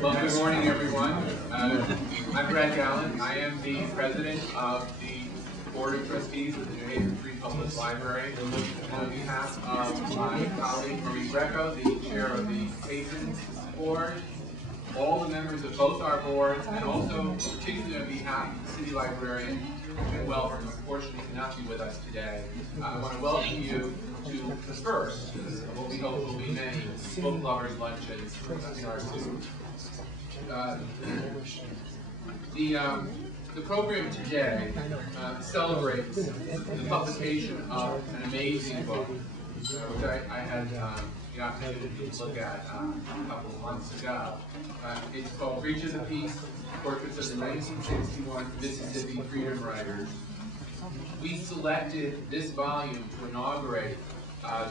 Well, good morning, everyone. I'm Brad Gallen. I am the president of the Board of Trustees of the New Haven Free Public Library. And on behalf of my colleague, Marie Greco, the chair of the Patrons Board, all the members of both our boards, and also particularly on behalf of the city librarian, Jim Wells, who unfortunately cannot be with us today, I want to welcome you to the first of what we hope will be many book lovers' luncheons in our city. The program today celebrates the publication of an amazing book, which I had the opportunity to look at a couple of months ago. It's called Breach of the Peace, Portraits of the 1961 Mississippi Freedom Riders. We selected this volume to inaugurate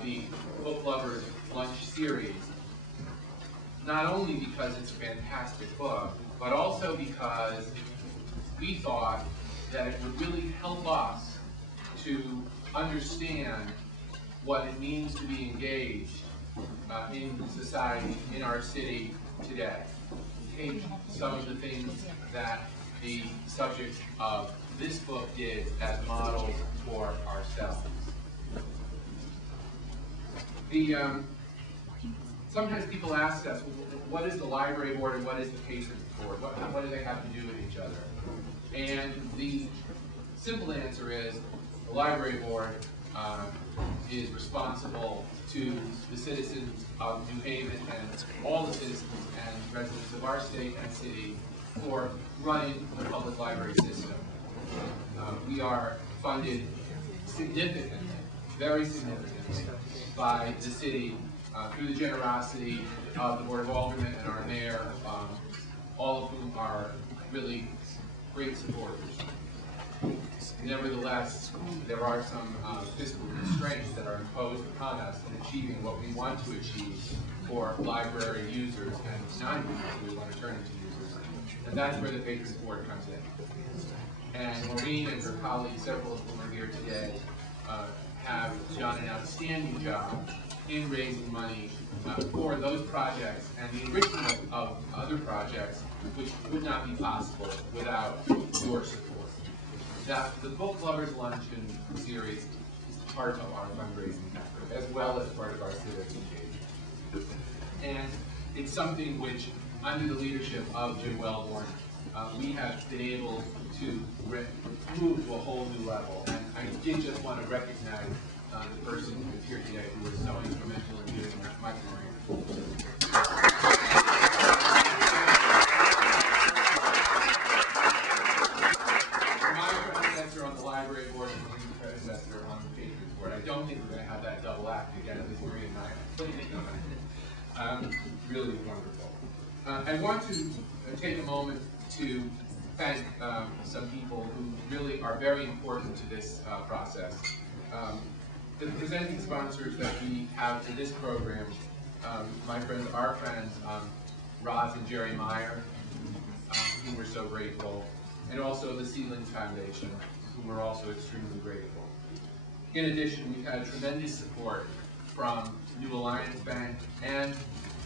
the Book Lovers Lunch series, not only because it's a fantastic book, but also because we thought that it would really help us to understand what it means to be engaged in society, in our city today. Take some of the things that the subject of this book did as models for ourselves. Sometimes people ask us, what is the library board and what is the patrons board? What do they have to do with each other? And the simple answer is the library board is responsible to the citizens of New Haven and all the citizens and residents of our state and city for running the public library system. We are funded significantly, very significantly, by the city through the generosity of the Board of Aldermen and our mayor, all of whom are really great supporters. Nevertheless, there are some fiscal constraints that are imposed upon us in achieving what we want to achieve for library users and non-users who we want to turn into users. And that's where the Patrons Board comes in. And Maureen and her colleagues, several of whom are here today, have done an outstanding job in raising money for those projects and the enrichment of other projects which would not be possible without your support. The Book Lovers Luncheon series is part of our fundraising effort, as well as part of our civic engagement. And it's something which, under the leadership of Jim Wellborn, we have been able to move to a whole new level. And I did just want to recognize the person who is here today who was so instrumental in doing that, Mike Moran. My predecessor on the library board and Marie's predecessor on the Patrons board. I don't think we're going to have that double act again, at least Marie and I. Really wonderful. I want to take a moment to thank some people who really are very important to this process. The presenting sponsors that we have for this program, our friends, Roz and Jerry Meyer, whom we're so grateful, and also the Seedlings Foundation, whom we're also extremely grateful. In addition, we've had tremendous support from New Alliance Bank and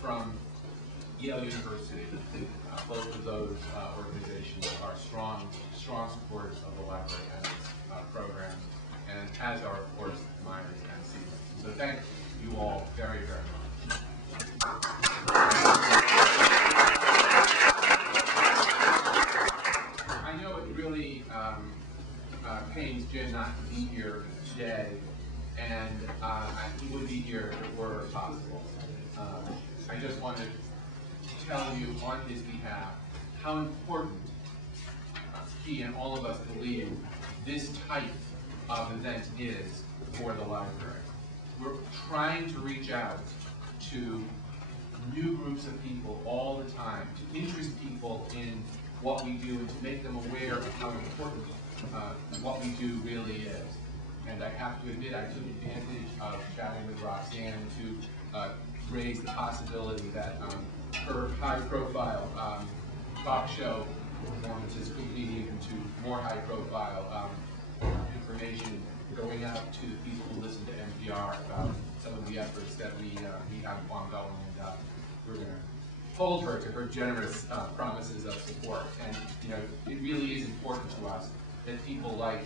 from Yale University. Both of those organizations are strong supporters of the library and its program, and as are, of course, Myers and Seedlings. So thank you all very, very much. I know it really pains Jim not to be here today, and he would be here if it were possible. I just want to tell you on his behalf how important he and all of us believe this type of event is for the library. We're trying to reach out to new groups of people all the time, to interest people in what we do and to make them aware of how important what we do really is. And I have to admit, I took advantage of chatting with Roxanne to raise the possibility that her high-profile talk show performances could lead into more high-profile information going out to the people who listen to NPR about some of the efforts that we have ongoing. And we're going to hold her to her generous promises of support. And it really is important to us that people like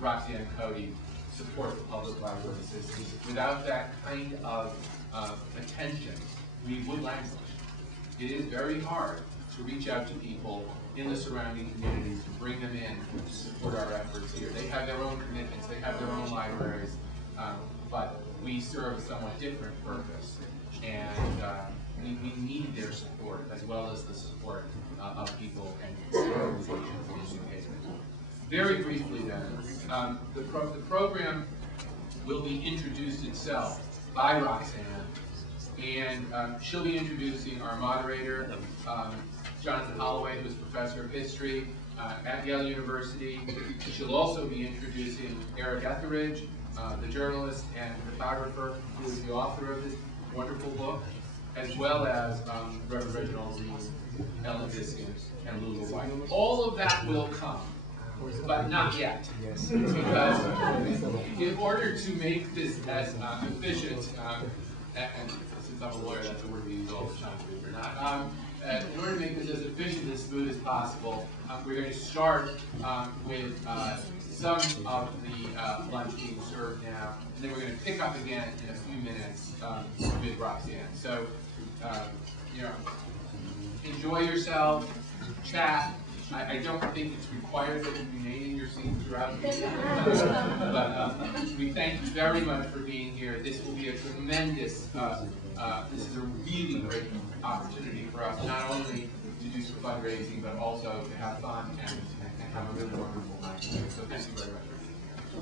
Roxanne Cody support the public library systems. Without that kind of attention, we would languish. It is very hard to reach out to people in the surrounding communities, to bring them in to support our efforts here. They have their own commitments, they have their own libraries, but we serve a somewhat different purpose. And we need their support, as well as the support of people and organizations in this engagement. Very briefly then, the program will be introduced itself by Roxanne, and she'll be introducing our moderator, Jonathan Holloway, who is professor of history at Yale University. She'll also be introducing Eric Etheridge, the journalist and photographer who is the author of this wonderful book, as well as Reverend Reginald Reed, Ellen Diskin, and Lula White. All of that will come, but not yet. Because in order to make this as efficient, and since I'm a lawyer, that's a word we use all the time, believe it or not. In order to make this as efficient and smooth as possible, we're going to start with some of the lunch being served now, and then we're going to pick up again in a few minutes with Roxanne. So, enjoy yourself, chat. I don't think it's required that you remain in your seat throughout the meeting, but we thank you very much for being here. This will be a tremendous, this is a really great opportunity for us, not only to do some fundraising, but also to have fun and have a really wonderful night. So thank you very much for being here.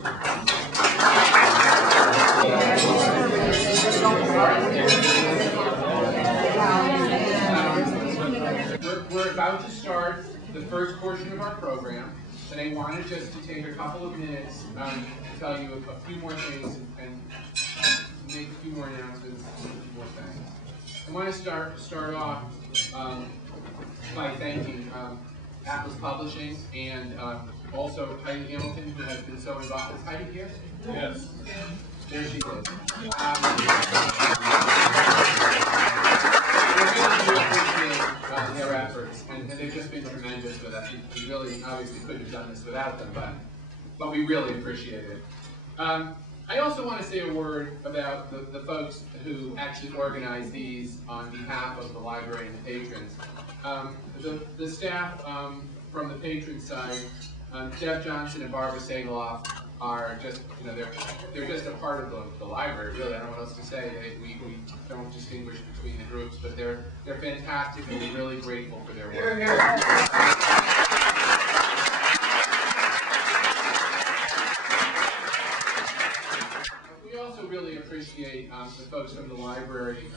We're about to start the first portion of our program, and I wanted just to take a couple of minutes to tell you a few more things and make a few more announcements and a few more things. I want to start off by thanking Atlas Publishing and also Heidi Hamilton, who has been so involved. Is Heidi here? Yes. There she is. We really do appreciate their efforts, and they've just been tremendous with us. We really obviously couldn't have done this without them, but we really appreciate it. I also want to say a word about the folks who actually organize these on behalf of the library and the patrons. The staff from the patron side, Jeff Johnson and Barbara Sagaloff, are just, they're just a part of the library, really. I don't know what else to say. We don't distinguish between the groups, but they're fantastic, and we're really grateful for their work. We also really appreciate the folks from the library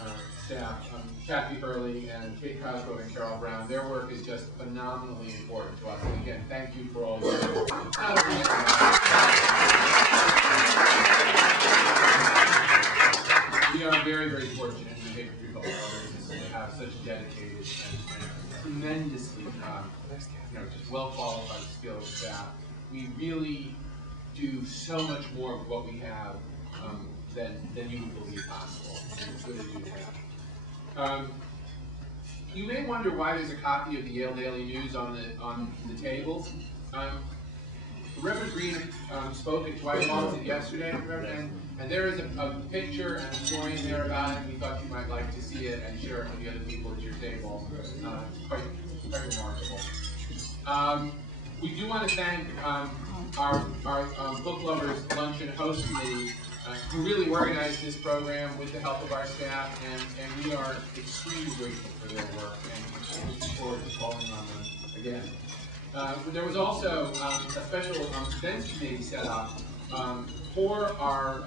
staff, Kathy Hurley and Kate Cosgrove and Carol Brown. Their work is just phenomenally important to us. And again, thank you for all your work. We are very, very fortunate in the Patriot Public Library System to have such a dedicated and tremendously just well-qualified, skilled staff. We really do so much more of what we have than you would believe possible. It's really do that. You may wonder why there's a copy of the Yale Daily News on the tables. Reverend Green spoke at Dwight Hall yesterday, and there is a picture and a story in there about it. We thought you might like to see it and share it with the other people at your table. Quite remarkable. We do want to thank our Book Lovers Luncheon Host Committee, who really organized this program with the help of our staff, and we are extremely grateful for their work, and we look forward to calling on them again. There was also a special events committee set up for our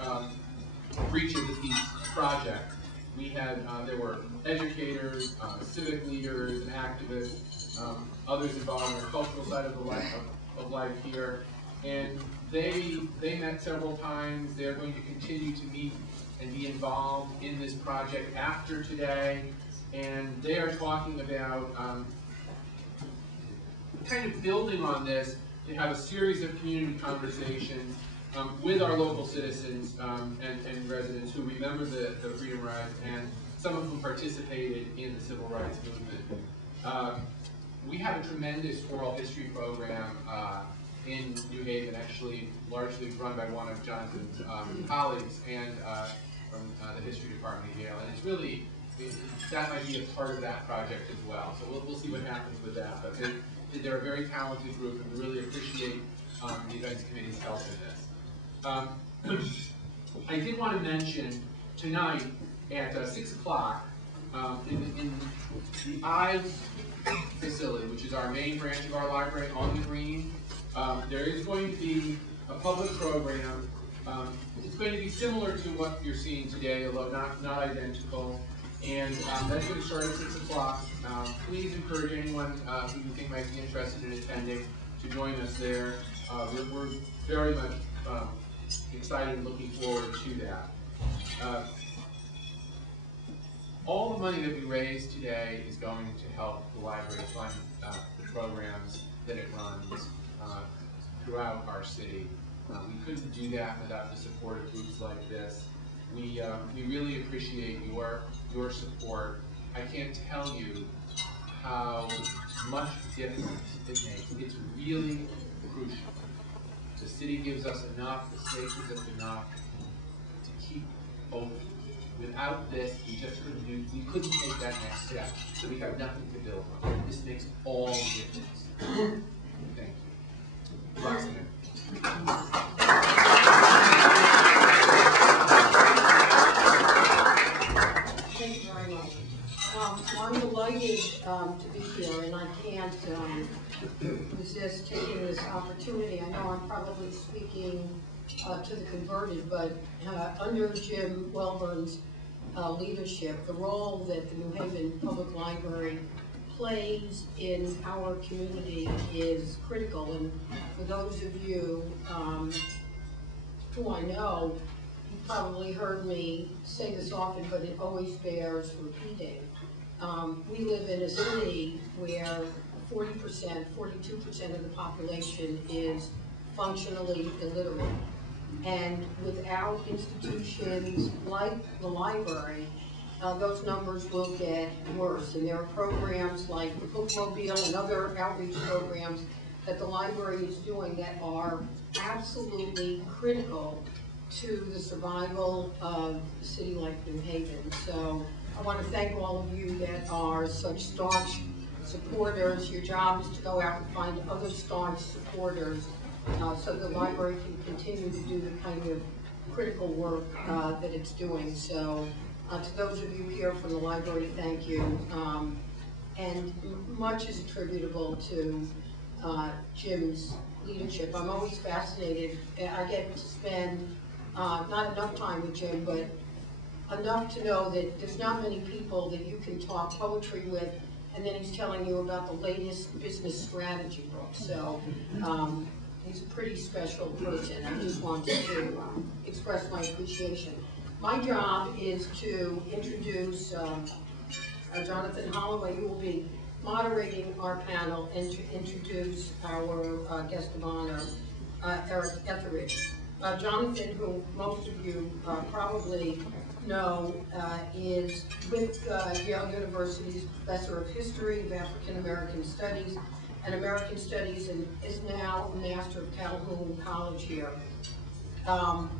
Breach of the Peace project. We had, there were educators, civic leaders, and activists, others involved in the cultural side of life here, and they met several times. They're going to continue to meet and be involved in this project after today, and they are talking about kind of building on this to have a series of community conversations with our local citizens and residents who remember the Freedom Rides, and some of whom participated in the civil rights movement. We have a tremendous oral history program in New Haven, actually largely run by one of Jonathan's colleagues and from the history department at Yale. And it's really, that might be a part of that project as well. So we'll see what happens with that. But they're a very talented group, and we really appreciate the events committee's help in this. I did want to mention tonight at 6 o'clock in the Ives facility, which is our main branch of our library on the green, there is going to be a public program. It's going to be similar to what you're seeing today, although not identical. And that's going to start at 6 o'clock. Please encourage anyone who you think might be interested in attending to join us there. We're very much excited and looking forward to that. All the money that we raise today is going to help the library fund the programs that it runs throughout our city. We couldn't do that without the support of groups like this. We really appreciate your support. I can't tell you how much difference it makes. It's really crucial. The city gives us enough, the state gives us enough to keep open. Without this, we couldn't take that next step. So we have nothing to build on. This makes all the difference. Thank you. Roxanne. Thank you very much. I'm delighted to be here, and I can't resist taking this opportunity. I know I'm probably speaking to the converted, but under Jim Welburn's leadership, the role that the New Haven Public Library plays in our community is critical. And for those of you who I know, you've probably heard me say this often, but it always bears repeating. We live in a city where 40%, 42% of the population is functionally illiterate. And without institutions like the library, those numbers will get worse. And there are programs like the Bookmobile and other outreach programs that the library is doing that are absolutely critical to the survival of a city like New Haven. So I want to thank all of you that are such staunch supporters. Your job is to go out and find other staunch supporters so the library can continue to do the kind of critical work that it's doing. So to those of you here from the library, thank you. And much is attributable to Jim's leadership. I'm always fascinated. I get to spend not enough time with Jim, but enough to know that there's not many people that you can talk poetry with, and then he's telling you about the latest business strategy book. So he's a pretty special person. I just wanted to express my appreciation. My job is to introduce Jonathan Holloway, who will be moderating our panel, and to introduce our guest of honor, Eric Etheridge. Jonathan, who most of you probably know, is with Yale University's Professor of History of African American Studies and American Studies, and is now a Master of Calhoun College here.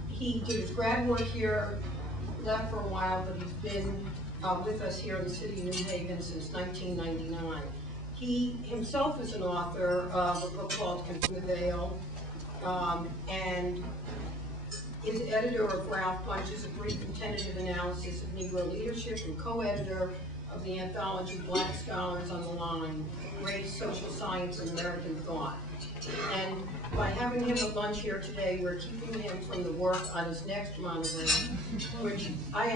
He did his grad work here, left for a while, but he's been with us here in the city of New Haven since 1999. He himself is an author of a book called Confronting the Veil, and is editor of Ralph Bunch's A Brief and Tentative Analysis of Negro Leadership, and co-editor of the anthology Black Scholars on the Line, Race, Social Science, and American Thought. And by having him at lunch here today, we're keeping him from the work on his next monogram, which I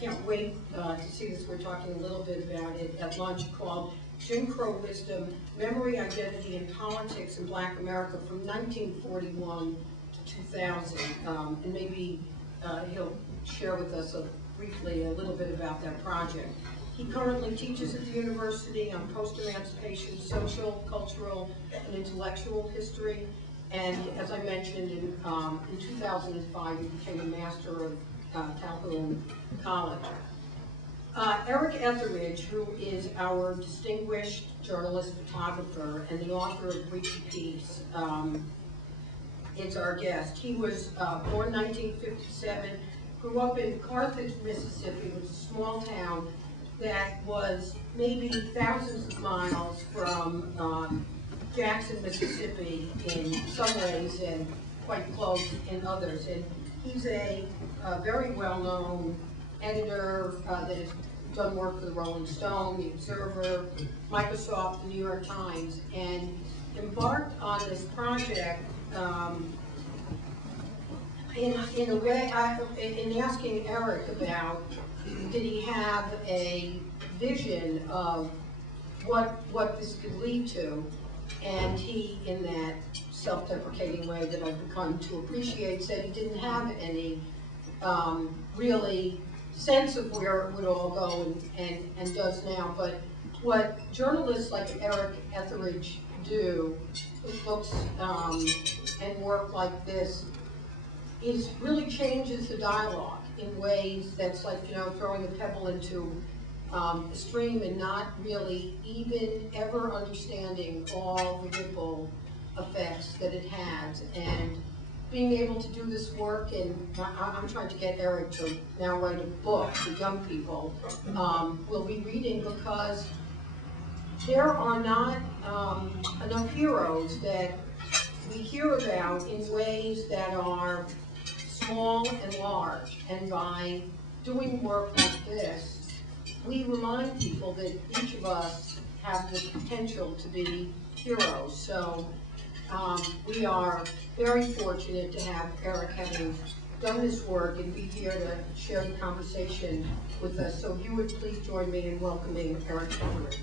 can't wait to see this. We're talking a little bit about it at lunch, called Jim Crow Wisdom, Memory, Identity, and Politics in Black America from 1941 to 2000. And maybe he'll share with us briefly a little bit about that project. He currently teaches at the university on post-emancipation, social, cultural, and intellectual history. And as I mentioned, in 2005, he became a master of Calhoun College. Eric Etheridge, who is our distinguished journalist photographer and the author of Breach of Peace, is our guest. He was born 1957, grew up in Carthage, Mississippi, which is a small town that was maybe thousands of miles from Jackson, Mississippi in some ways and quite close in others. And he's a very well-known editor that has done work for the Rolling Stone, the Observer, Microsoft, the New York Times, and embarked on this project in a way, in asking Eric about, did he have a vision of what this could lead to, and he, in that self-deprecating way that I've become to appreciate, said he didn't have any really sense of where it would all go and does now. But what journalists like Eric Etheridge do with books and work like this is really changes the dialogue in ways that's like, you know, throwing a pebble into a stream and not really even ever understanding all the ripple effects that it has. And being able to do this work, and I'm trying to get Eric to now write a book for young people, we'll be reading, because there are not enough heroes that we hear about in ways that are small and large. And by doing work like this, we remind people that each of us have the potential to be heroes. So we are very fortunate to have Eric having done this work and be here to share the conversation with us. So if you would please join me in welcoming Eric Etheridge.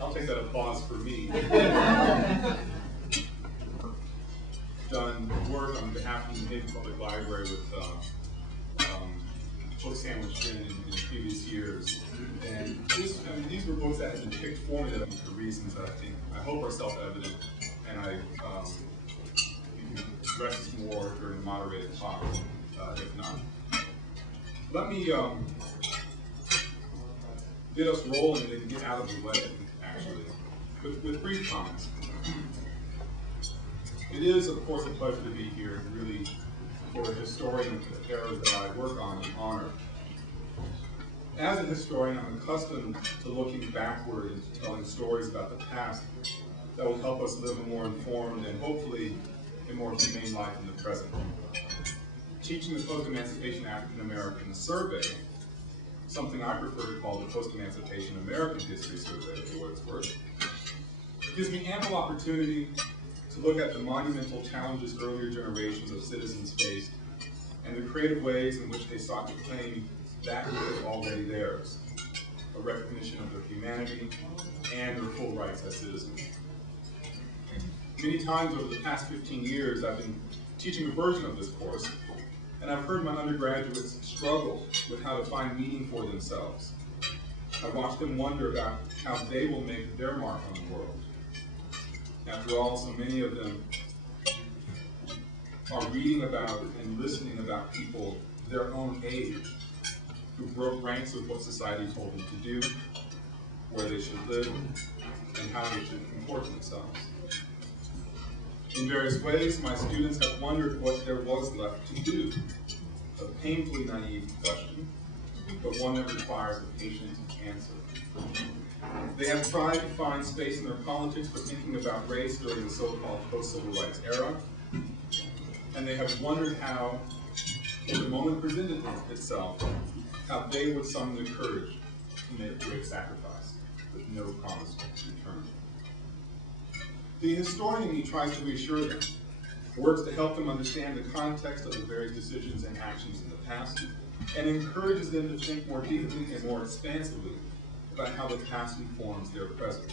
I'll take that applause for me. Done work on behalf of the New Haven Public Library with book sandwich in previous years. And these were books that had been picked for me for reasons that I hope are self-evident, and we can address this more during the moderated talk, if not. Let me get us rolling and get out of the way, actually, with brief comments. It is, of course, a pleasure to be here, and really, for a historian of the era that I work on and honor. As a historian, I'm accustomed to looking backward and to telling stories about the past that will help us live a more informed and hopefully a more humane life in the present. Teaching the Post-Emancipation African American Survey, something I prefer to call the Post-Emancipation American History Survey, for what it's worth, gives me ample opportunity to look at the monumental challenges earlier generations of citizens faced and the creative ways in which they sought to claim that which was already theirs, a recognition of their humanity and their full rights as citizens. Many times over the past 15 years, I've been teaching a version of this course, and I've heard my undergraduates struggle with how to find meaning for themselves. I've watched them wonder about how they will make their mark on the world. After all, so many of them are reading about and listening about people their own age who broke ranks with what society told them to do, where they should live, and how they should comport themselves. In various ways, my students have wondered what there was left to do. A painfully naive question, but one that requires a patient answer. They have tried to find space in their politics for thinking about race during the so-called post-civil rights era, and they have wondered how, if the moment presented itself, how they would summon the courage to make a great sacrifice with no promise of return. The historian in me tries to reassure them, works to help them understand the context of the various decisions and actions in the past, and encourages them to think more deeply and more expansively about how the past informs their present.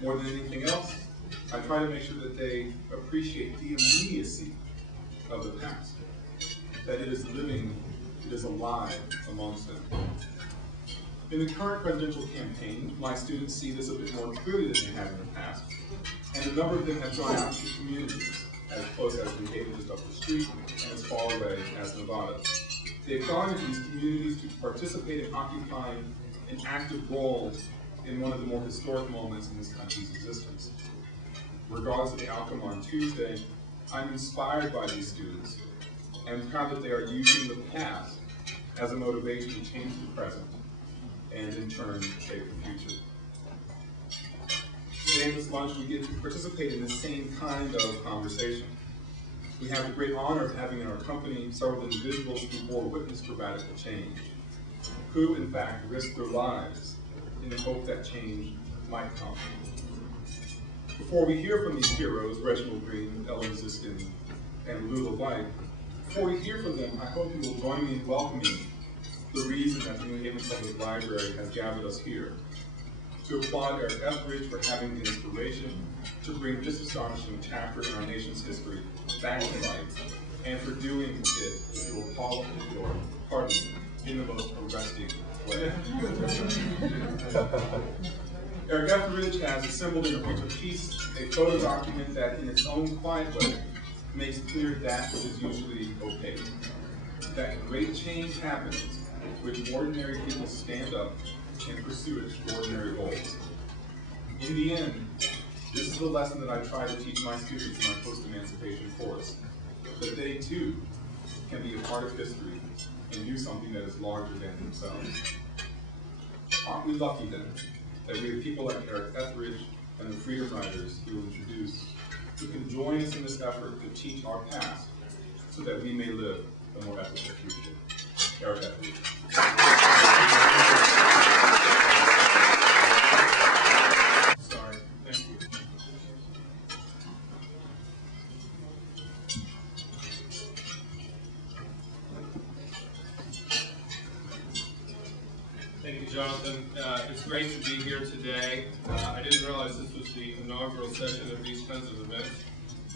More than anything else, I try to make sure that they appreciate the immediacy of the past, that it is living, it is alive amongst them. In the current presidential campaign, my students see this a bit more clearly than they have in the past, and a number of them have gone out to communities as close as New Haven, just up the street, and as far away as Nevada. They've gone into these communities to participate in occupying an active role in one of the more historic moments in this country's existence. Regardless of the outcome on Tuesday, I'm inspired by these students and proud that they are using the past as a motivation to change the present and in turn shape the future. Today in this lunch, we get to participate in the same kind of conversation. We have the great honor of having in our company several individuals who bore witness to radical change, who in fact risked their lives in the hope that change might come. Before we hear from these heroes, Reginald Green, Ellen Ziskin, and Lula White, before we hear from them, I hope you will join me in welcoming the reason that the New Haven Public Library has gathered us here, to applaud Eric Etheridge for having the inspiration to bring this astonishing chapter in our nation's history back to life, and for doing it, if you will pardon me, in the most arresting way. Eric Etheridge has assembled in a picture piece a photo document that, in its own quiet way, makes clear that which is usually opaque. That great change happens when ordinary people stand up and pursue extraordinary goals. In the end, this is the lesson that I try to teach my students in my post-emancipation course, that they too can be a part of history and do something that is larger than themselves. Aren't we lucky then that we have people like Eric Etheridge and the Freedom Riders we will introduce who can join us in this effort to teach our past so that we may live a more ethical future. Eric Etheridge. Sorry, thank you. Thank you, Jonathan. It's great to be here today. I didn't realize this was the inaugural session of these kinds of events.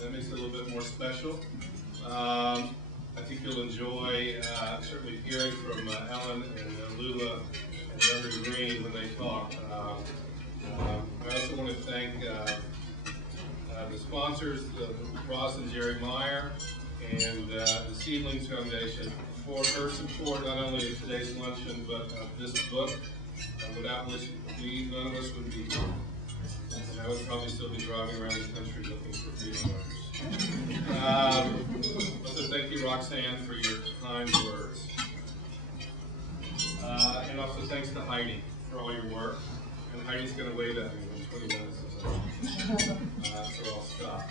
That makes it a little bit more special. I think you'll enjoy certainly hearing from Ellen and Lula and Reverend Green when they talk. I also want to thank the sponsors, Ross and Jerry Meyer, and the Seedlings Foundation for her support not only of today's luncheon, but of this book, without which none of us would be here. And I would probably still be driving around the country looking for freedom riders. Also thank you, Roxanne, for your kind words. And also thanks to Heidi for all your work. And Heidi's going to wave at me when 20 minutes is up. So I'll stop.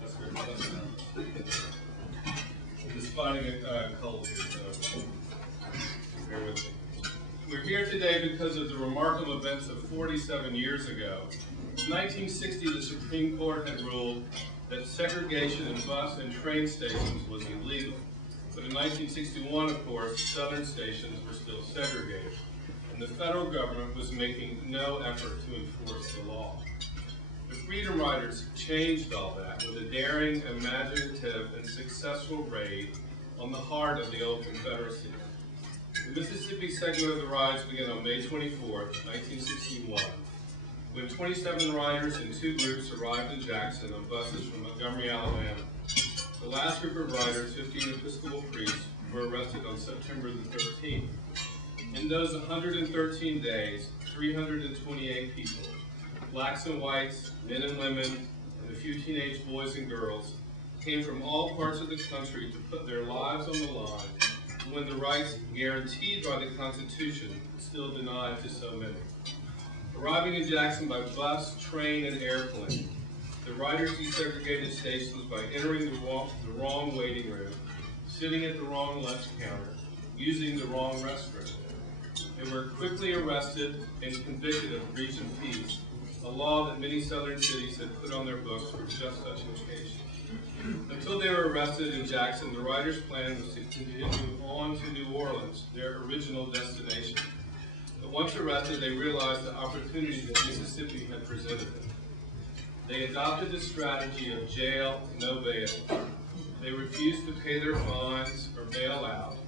That's good. I'm just fighting a cold here, so bear with me. We're here today because of the remarkable events of 47 years ago. In 1960, the Supreme Court had ruled that segregation in bus and train stations was illegal. But in 1961, of course, southern stations were still segregated, and the federal government was making no effort to enforce the law. The Freedom Riders changed all that with a daring, imaginative, and successful raid on the heart of the old Confederacy. The Mississippi segment of the rides began on May 24th, 1961, when 27 riders in two groups arrived in Jackson on buses from Montgomery, Alabama. The last group of riders, 15 Episcopal priests, were arrested on September the 13th. In those 113 days, 328 people, blacks and whites, men and women, and a few teenage boys and girls, came from all parts of the country to put their lives on the line when the rights guaranteed by the Constitution still denied to so many. Arriving in Jackson by bus, train, and airplane, the riders desegregated stations by entering the wrong waiting room, sitting at the wrong lunch counter, using the wrong restroom. They were quickly arrested and convicted of breach of peace, a law that many southern cities had put on their books for just such occasions. Until they were arrested in Jackson, the riders' plan was to continue on to New Orleans, their original destination. But once arrested, they realized the opportunities that Mississippi had presented them. They adopted the strategy of jail, no bail. They refused to pay their fines or bail out,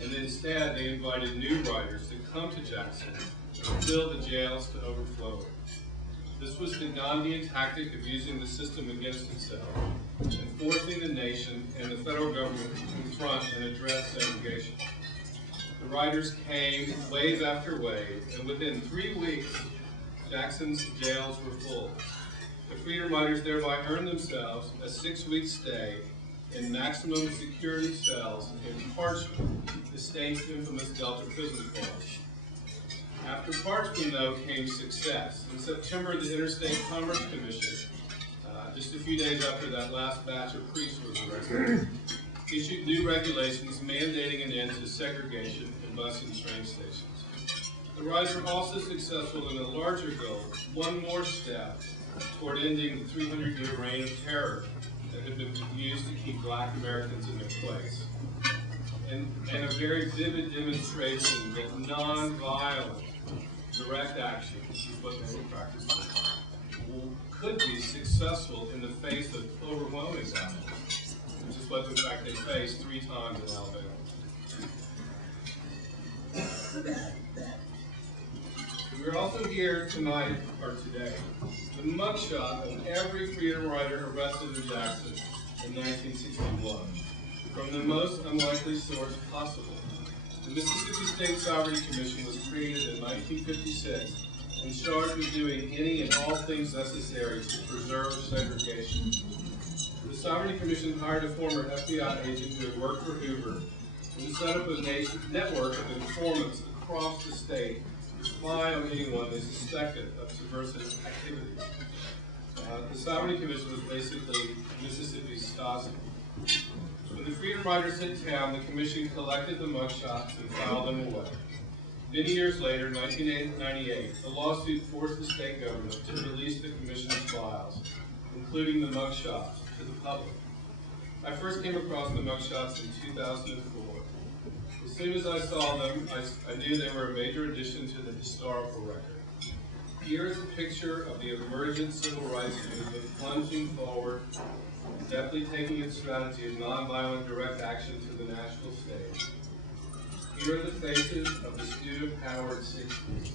and instead they invited new riders to come to Jackson and fill the jails to overflowing. This was the Gandhian tactic of using the system against itself and forcing the nation and the federal government to confront and address segregation. The riders came wave after wave, and within 3 weeks, Jackson's jails were full. The Freedom Riders thereby earned themselves a 6-week stay in maximum security cells in Parchman, the state's infamous Delta prison force. After Parchman, though, came success. In September, the Interstate Commerce Commission, just a few days after that last batch of priests was arrested, issued new regulations mandating an end to segregation in bus and train stations. The riders were also successful in a larger goal, one more step toward ending the 300-year reign of terror that had been used to keep Black Americans in their place. And a very vivid demonstration that nonviolent direct action, which is what they were practicing, could be successful in the face of overwhelming violence, which is what, in fact, they faced 3 times in Alabama. We're also here tonight, or today, the mugshot of every Freedom Rider arrested in Jackson in 1961, from the most unlikely source possible. The Mississippi State Sovereignty Commission was created in 1956 and charged with doing any and all things necessary to preserve segregation. The Sovereignty Commission hired a former FBI agent who had worked for Hoover and set up a network of informants across the state to spy on anyone they suspected of subversive activities. The Sovereignty Commission was basically Mississippi's Stasi. When the Freedom Riders hit town, the Commission collected the mugshots and filed them away. Many years later, in 1998, a lawsuit forced the state government to release the Commission's files, including the mugshots, to the public. I first came across the mugshots in 2004. As soon as I saw them, I knew they were a major addition to the historical record. Here is a picture of the emergent civil rights movement plunging forward, deftly taking its strategy of nonviolent direct action to the national stage. Here are the faces of the student-powered 60s.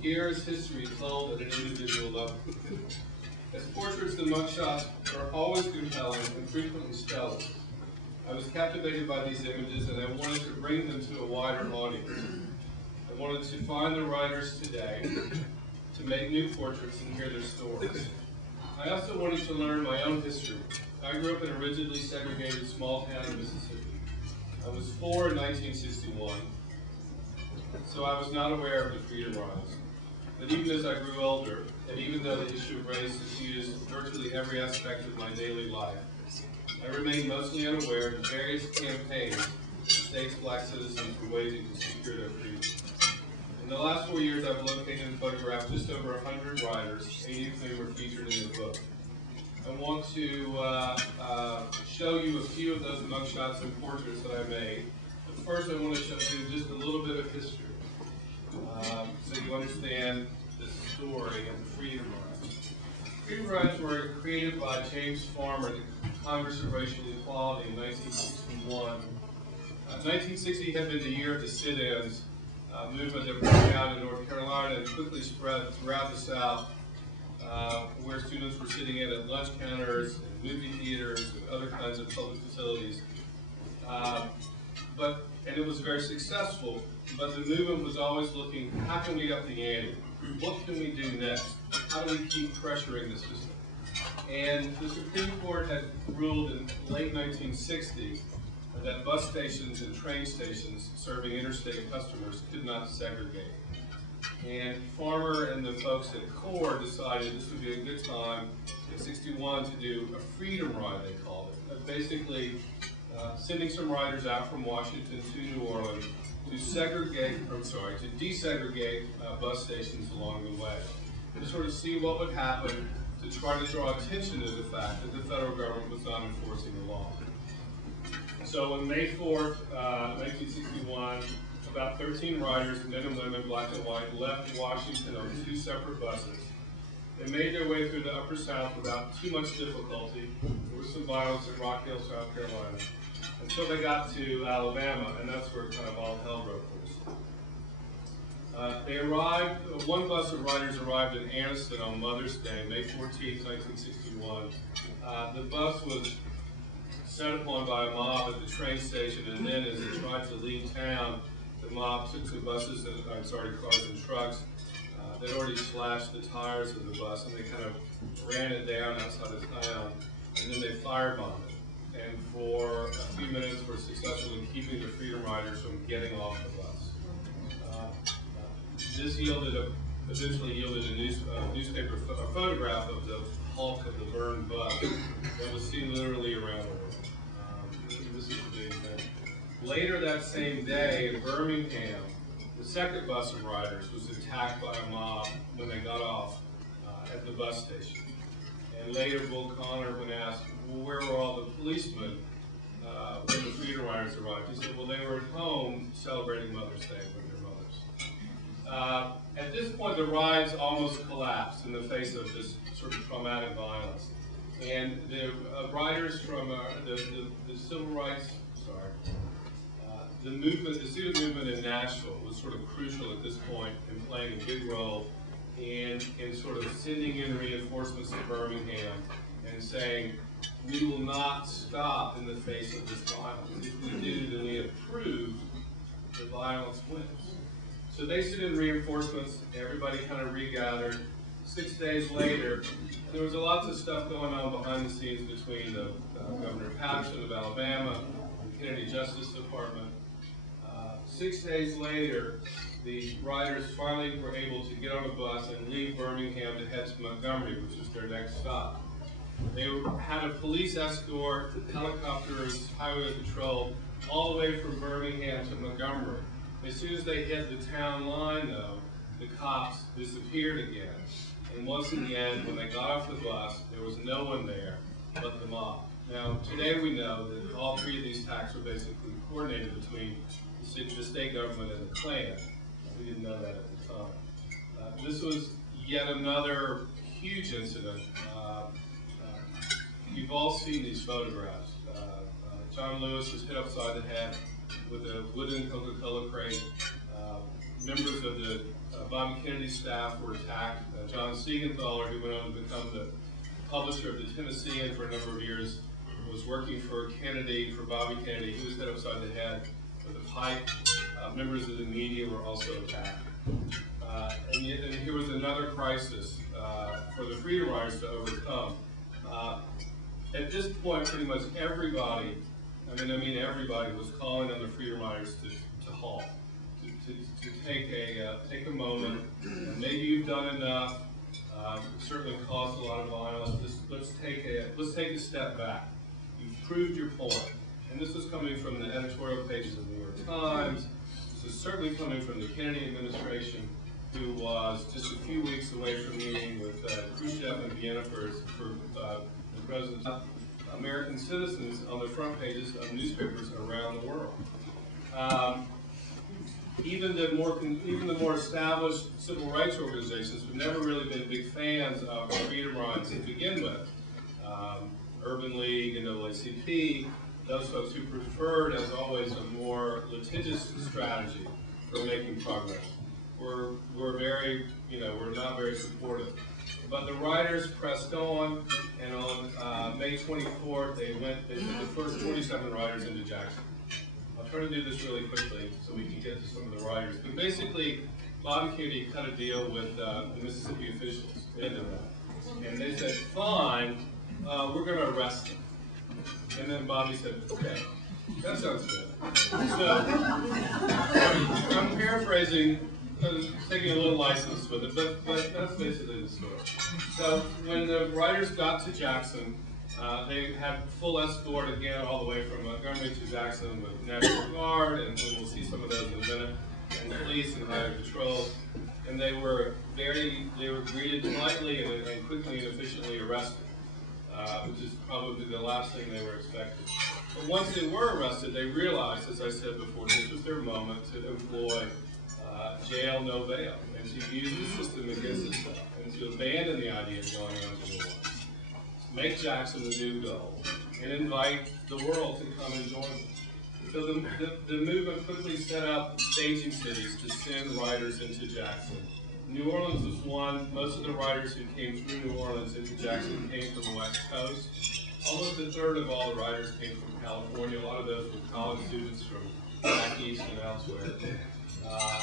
Here is history told at an individual level. As portraits, the mugshots are always compelling and frequently stellar. I was captivated by these images, and I wanted to bring them to a wider audience. I wanted to find the writers today, to make new portraits and hear their stories. I also wanted to learn my own history. I grew up in a rigidly segregated small town in Mississippi. I was 4 in 1961, so I was not aware of the Freedom Riders. But even as I grew older, and even though the issue of race diffused virtually every aspect of my daily life, I remained mostly unaware of the various campaigns the state's Black citizens were waging to secure their freedom. In the last 4 years, I've located and photographed just over 100 riders, 80 of whom are featured in the book. I want to show you a few of those mugshots and portraits that I made. But first, I want to show you just a little bit of history, so you understand the story of the Freedom Riders. Freedom Riders were created by James Farmer at the Congress of Racial Equality in 1961. 1960 had been the year of the sit-ins, movement that broke out in North Carolina and quickly spread throughout the South, where students were sitting in at lunch counters, and movie theaters, and other kinds of public facilities. And it was very successful, but the movement was always looking, how can we up the ante? What can we do next? How do we keep pressuring the system? And the Supreme Court had ruled in late 1960 that bus stations and train stations serving interstate customers could not segregate. And Farmer and the folks at CORE decided this would be a good time in '61 to do a freedom ride, they called it. Basically, sending some riders out from Washington to New Orleans to desegregate bus stations along the way, to sort of see what would happen, to try to draw attention to the fact that the federal government was not enforcing the law. So on May 4th, 1961, about 13 riders, men and women, black and white, left Washington on 2 separate buses. They made their way through the Upper South without too much difficulty. There was some violence in Rock Hill, South Carolina, until they got to Alabama, and that's where kind of all hell broke loose. They arrived, one bus of riders arrived in Anniston on Mother's Day, May 14, 1961. The bus was set upon by a mob at the train station, and then as they tried to leave town, the mob took two buses, cars and trucks. They'd already slashed the tires of the bus, and they kind of ran it down outside of town, and then they firebombed it. And for a few minutes were successful in keeping the Freedom Riders from getting off the bus. This eventually yielded a newspaper photograph of the hulk of the burned bus that was seen literally around the world. This is a big thing. Later that same day in Birmingham, the second bus of riders was attacked by a mob when they got off at the bus station. And later, Bull Connor, when asked, well, where were all the policemen when the Freedom Riders arrived? He said, well, they were at home celebrating Mother's Day with their mothers. At this point, the rides almost collapsed in the face of this sort of traumatic violence. And the riders from the civil rights, the movement, the student movement in Nashville was sort of crucial at this point in playing a big role in sort of sending in reinforcements to Birmingham and saying, we will not stop in the face of this violence. If we do, then we have proved that violence wins. So they sent in reinforcements, everybody kind of regathered. 6 days later, there was lots of stuff going on behind the scenes between the Governor Patterson of Alabama, the Kennedy Justice Department. 6 days later, the riders finally were able to get on a bus and leave Birmingham to head to Montgomery, which was their next stop. They had a police escort, helicopters, highway patrol, all the way from Birmingham to Montgomery. As soon as they hit the town line, though, the cops disappeared again. And once again, when they got off the bus, there was no one there but the mob. Now, today we know that all three of these attacks were basically coordinated between the state government and the Klan. We didn't know that at the time. This was yet another huge incident. You've all seen these photographs. John Lewis was hit upside the head with a wooden Coca-Cola crate. Members of the Bobby Kennedy staff were attacked. John Siegenthaler, who went on to become the publisher of the Tennessean for a number of years, was working for Kennedy, for Bobby Kennedy. He was hit upside the head with a pipe. Members of the media were also attacked. And here was another crisis for the Freedom Riders to overcome. At this point, pretty much everybody, I mean everybody was calling on the Freedom Riders to halt, to take a moment. And maybe you've done enough. It certainly caused a lot of violence. Let's take a step back. You've proved your point. And this was coming from the editorial pages of the New York Times. This is certainly coming from the Kennedy administration, who was just a few weeks away from meeting with Khrushchev in Vienna for the president's American citizens on the front pages of newspapers around the world. Even the more established civil rights organizations have never really been big fans of the Freedom Riders to begin with. Urban League and NAACP, those folks who preferred, as always, a more litigious strategy for making progress, were very, were not very supportive. But the riders pressed on, and on May 24th, they sent the first 27 riders into Jackson. I'll try to do this really quickly so we can get to some of the riders. But basically, Bobby Kennedy cut a deal with the Mississippi officials into that. And they said, fine, we're going to arrest them. And then Bobby said, okay, that sounds good. So, I'm paraphrasing, taking a little license with it, but that's basically the story. So, when the riders got to Jackson, they had full escort again all the way from Montgomery to Jackson with National Guard, and we'll see some of those in a minute, and police and highway patrol. And they were greeted politely and quickly and efficiently arrested, which is probably the last thing they were expected. But once they were arrested, they realized, as I said before, this was their moment to employ jail, no bail, and to use the system against itself, and to abandon the idea of going on to New Orleans, make Jackson the new goal, and invite the world to come and join them. So the movement quickly set up staging cities to send writers into Jackson. New Orleans was one. Most of the writers who came through New Orleans into Jackson came from the West Coast. Almost a third of all the writers came from California. A lot of those were college students from back east and elsewhere.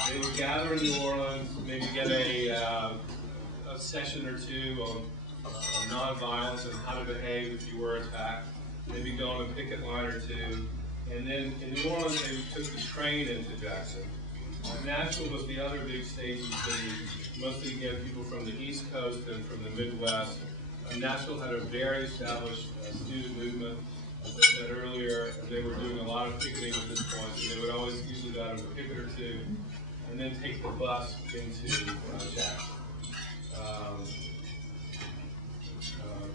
They would gather in New Orleans, maybe get a session or two on nonviolence and how to behave if you were attacked, maybe go on a picket line or two. And then in New Orleans, they took the train into Jackson. Nashville was the other big staging city, mostly again people from the East Coast and from the Midwest. Nashville had a very established student movement, as I said earlier, and they were doing a lot of picketing at this point, so they would always usually go out on a picket or two, and then take the bus into Jackson.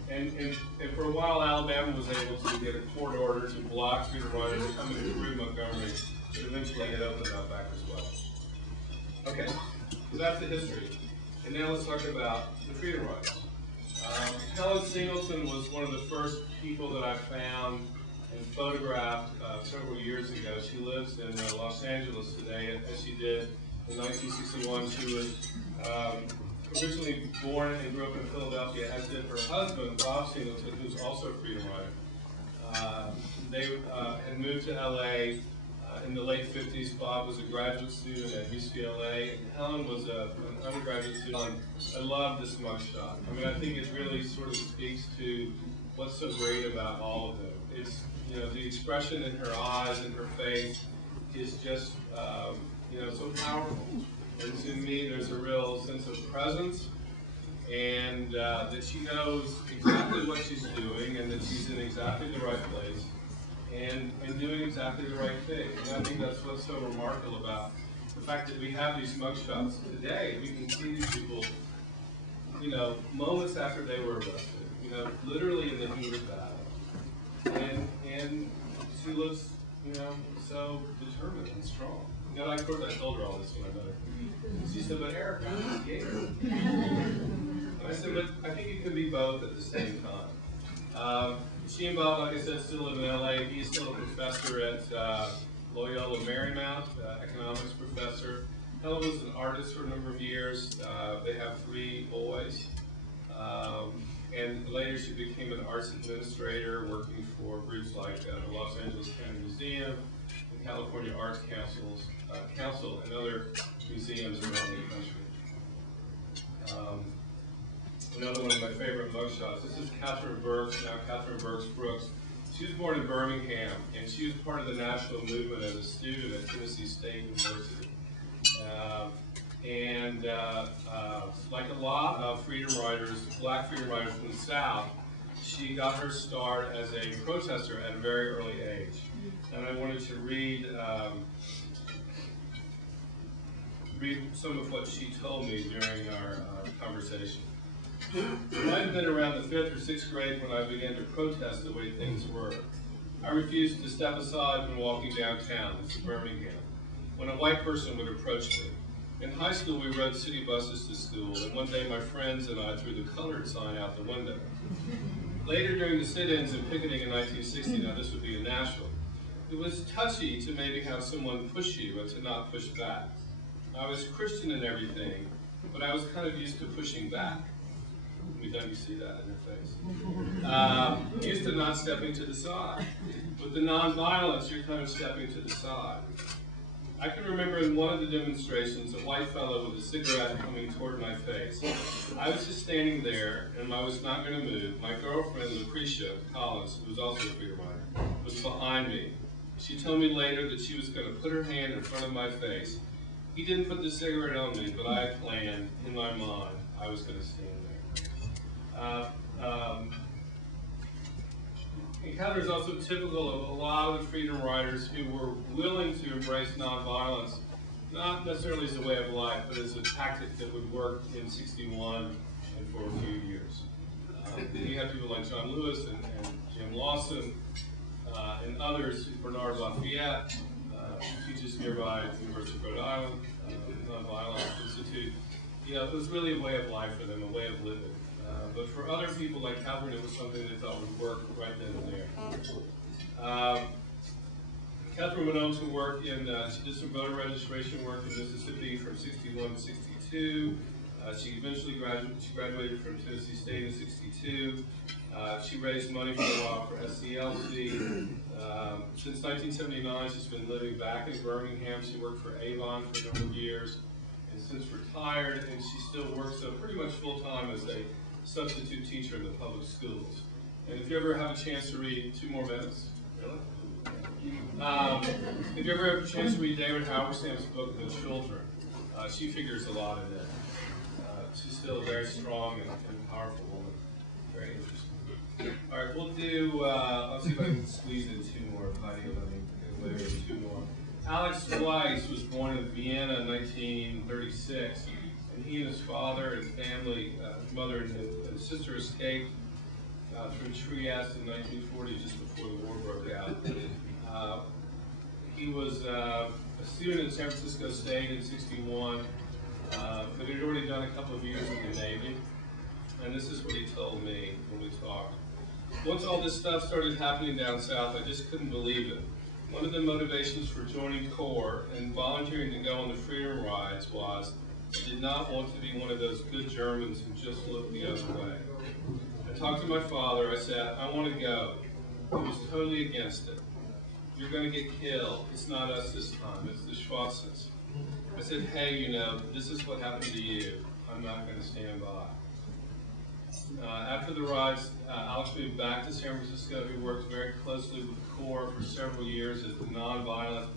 And for a while, Alabama was able to get a court order to block freedom riders coming through Montgomery, but eventually it opened up back as well. Okay, so that's the history. And now let's talk about the freedom riders. Helen Singleton was one of the first people that I found and photographed several years ago. She lives in Los Angeles today, as she did in 1961. She was originally born and grew up in Philadelphia, as did her husband, Bob Singleton, who's also a freedom rider. They had moved to LA in the late 50s. Bob was a graduate student at UCLA, and Helen was an undergraduate student. I love this mugshot. I mean, I think it really sort of speaks to what's so great about all of them. It's, you know, the expression in her eyes and her face is just, you know, so powerful. And to me, there's a real sense of presence, and that she knows exactly what she's doing, and that she's in exactly the right place, and doing exactly the right thing. And I think that's what's so remarkable about the fact that we have these mugshots today. We can see these people, you know, moments after they were arrested, you know, literally in the heat of battle. And she looks, you know, so determined and strong. You know, of course, I told her all this when I met her. She said, but Eric, I'm a skater. And I said, but I think you can be both at the same time. She and Bob, like I said, still live in LA. He's still a professor at Loyola Marymount, economics professor. Helen was an artist for a number of years. They have 3 boys. And later she became an arts administrator, working for groups like the Los Angeles County Museum, the California Arts Council, and other museums around the country. Another one of my favorite mugshots. This is Catherine Burks, now Catherine Burks Brooks. She was born in Birmingham, and she was part of the national movement as a student at Tennessee State University. Like a lot of freedom riders, black freedom riders from the South, she got her start as a protester at a very early age. And I wanted to read some of what she told me during our conversation. I might have been around the 5th or 6th grade when I began to protest the way things were. I refused to step aside when walking downtown, this is Birmingham, when a white person would approach me. In high school, we rode city buses to school, and one day my friends and I threw the colored sign out the window. Later, during the sit-ins and picketing in 1960, now this would be in Nashville, it was touchy to maybe have someone push you and to not push back. I was Christian and everything, but I was kind of used to pushing back. Don't you see that in her face? Used to not stepping to the side. With the nonviolence, you're kind of stepping to the side. I can remember in one of the demonstrations, a white fellow with a cigarette coming toward my face. I was just standing there, and I was not going to move. My girlfriend, Lucretia Collins, who was also a freedom rider, was behind me. She told me later that she was going to put her hand in front of my face. He didn't put the cigarette on me, but I planned in my mind I was going to stand there. Encounter is also typical of a lot of the freedom riders who were willing to embrace nonviolence, not necessarily as a way of life, but as a tactic that would work in '61 and for a few years. You have people like John Lewis and Jim Lawson and others, Bernard Lafayette, She teaches nearby at the University of Rhode Island, Nonviolence Institute. You know, it was really a way of life for them, a way of living. But for other people like Catherine, it was something they thought would work right then and there. Catherine went on to work in, she did some voter registration work in Mississippi from 61 to 62. She eventually graduated from Tennessee State in 62. She raised money for a while for SCLC. Since 1979, she's been living back in Birmingham. She worked for Avon for a number of years, and since retired, and she still works pretty much full-time as a substitute teacher in the public schools. And if you ever have a chance to read 2 more minutes, really? If you ever have a chance to read David Halberstam's book, The Children, she figures a lot in it. She's still a very strong and powerful woman. Very interesting. All right, we'll do, let's see if I can squeeze in 2 more. Heidi, let me get away with 2 more. Alex Weiss was born in Vienna in 1936, and he and his father and family, his mother and his sister escaped from Trieste in 1940, just before the war broke out. He was a student at San Francisco State in 61, but he'd already done a couple of years in the Navy, and this is what he told me when we talked. Once all this stuff started happening down south, I just couldn't believe it. One of the motivations for joining Corps and volunteering to go on the freedom rides was I did not want to be one of those good Germans who just looked the other way. I talked to my father. I said, I want to go. He was totally against it. You're going to get killed. It's not us this time. It's the Schwarzes. I said, hey, you know, this is what happened to you. I'm not going to stand by. After the rides, Alex moved back to San Francisco. He worked very closely with the Corps for several years as the nonviolent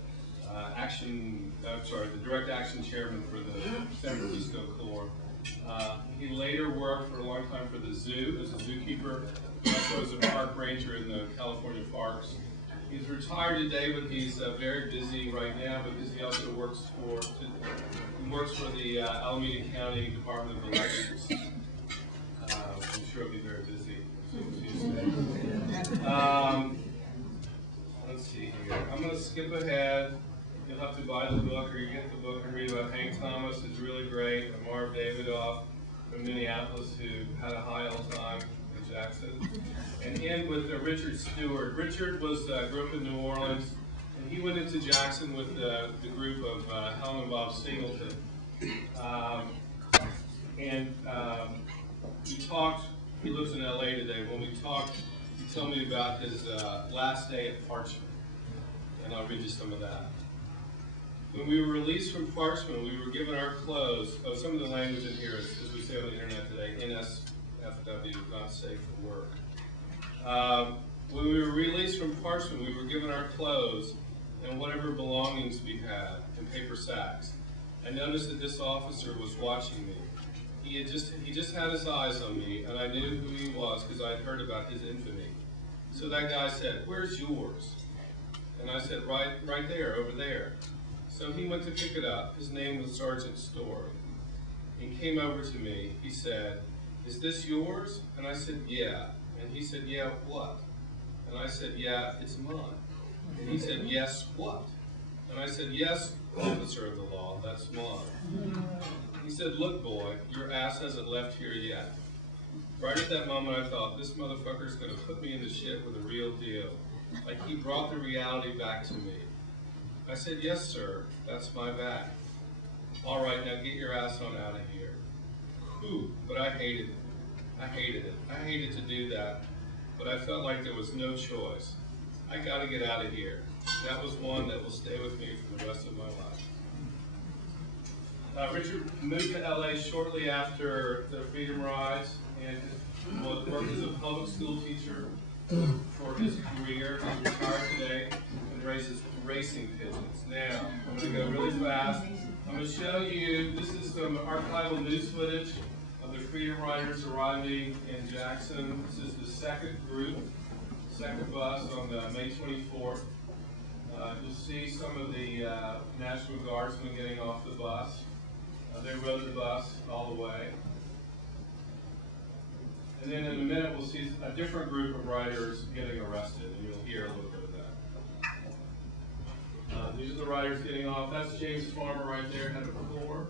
the direct action chairman for the San Francisco Corps. He later worked for a long time for the zoo as a zookeeper, also as a park ranger in the California parks. He's retired today, but he's very busy right now because he also works for the Alameda County Department of Elections. I'm sure he'll be very busy. Let's see here. I'm going to skip ahead. You'll have to buy the book, or you get the book and read about Hank Thomas. It's really great. And Marv Davidoff from Minneapolis, who had a high all time in Jackson. And end with Richard Stewart. Richard was grew up in New Orleans, and he went into Jackson with the group of Helen and Bob Singleton. We talked. He lives in LA today. When we talked, he told me about his last day at Parchment, and I'll read you some of that. When we were released from Parchment, we were given our clothes. Oh, some of the language in here is, as we say on the internet today, NSFW, not safe for work. When we were released from Parchment, we were given our clothes and whatever belongings we had in paper sacks. I noticed that this officer was watching me. He just had his eyes on me, and I knew who he was because I had heard about his infamy. So that guy said, "Where's yours?" And I said, right there, over there. So he went to pick it up. His name was Sergeant Story. He came over to me. He said, "Is this yours?" And I said, "Yeah." And he said, "Yeah, what?" And I said, "Yeah, it's mine." And he said, "Yes, what?" And I said, "Yes, officer of the law, that's mine." He said, "Look, boy, your ass hasn't left here yet." Right at that moment, I thought, this motherfucker's going to put me in the shit with a real deal. Like he brought the reality back to me. I said, "Yes, sir, that's my bag." "All right, now get your ass on out of here." Whew, but I hated it. I hated it. I hated to do that, but I felt like there was no choice. I got to get out of here. That was one that will stay with me for the rest of my life. Richard moved to LA shortly after the Freedom Rides and worked as a public school teacher for his career. He's retired today and raises racing pigeons. Now, I'm going to go really fast. I'm going to show you, this is some archival news footage of the Freedom Riders arriving in Jackson. This is the second bus on May 24th. You'll see some of the National Guardsmen getting off the bus. They rode the bus all the way. And then in a minute we'll see a different group of riders getting arrested, and you'll hear a little bit of that. These are the riders flyers getting off. That's James Farmer right there, head of Core.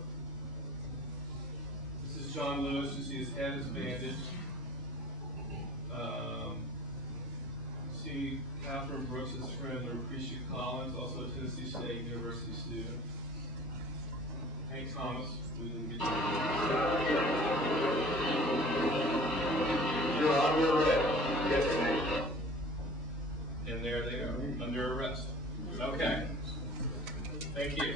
This is John Lewis. You see his head is bandaged. See Catherine Brooks' friend, Lucretia Collins, also a Tennessee State University student. Hank Thomas, we didn't get to. You're under arrest. Get your name. And there they are, under arrest. Okay. Thank you.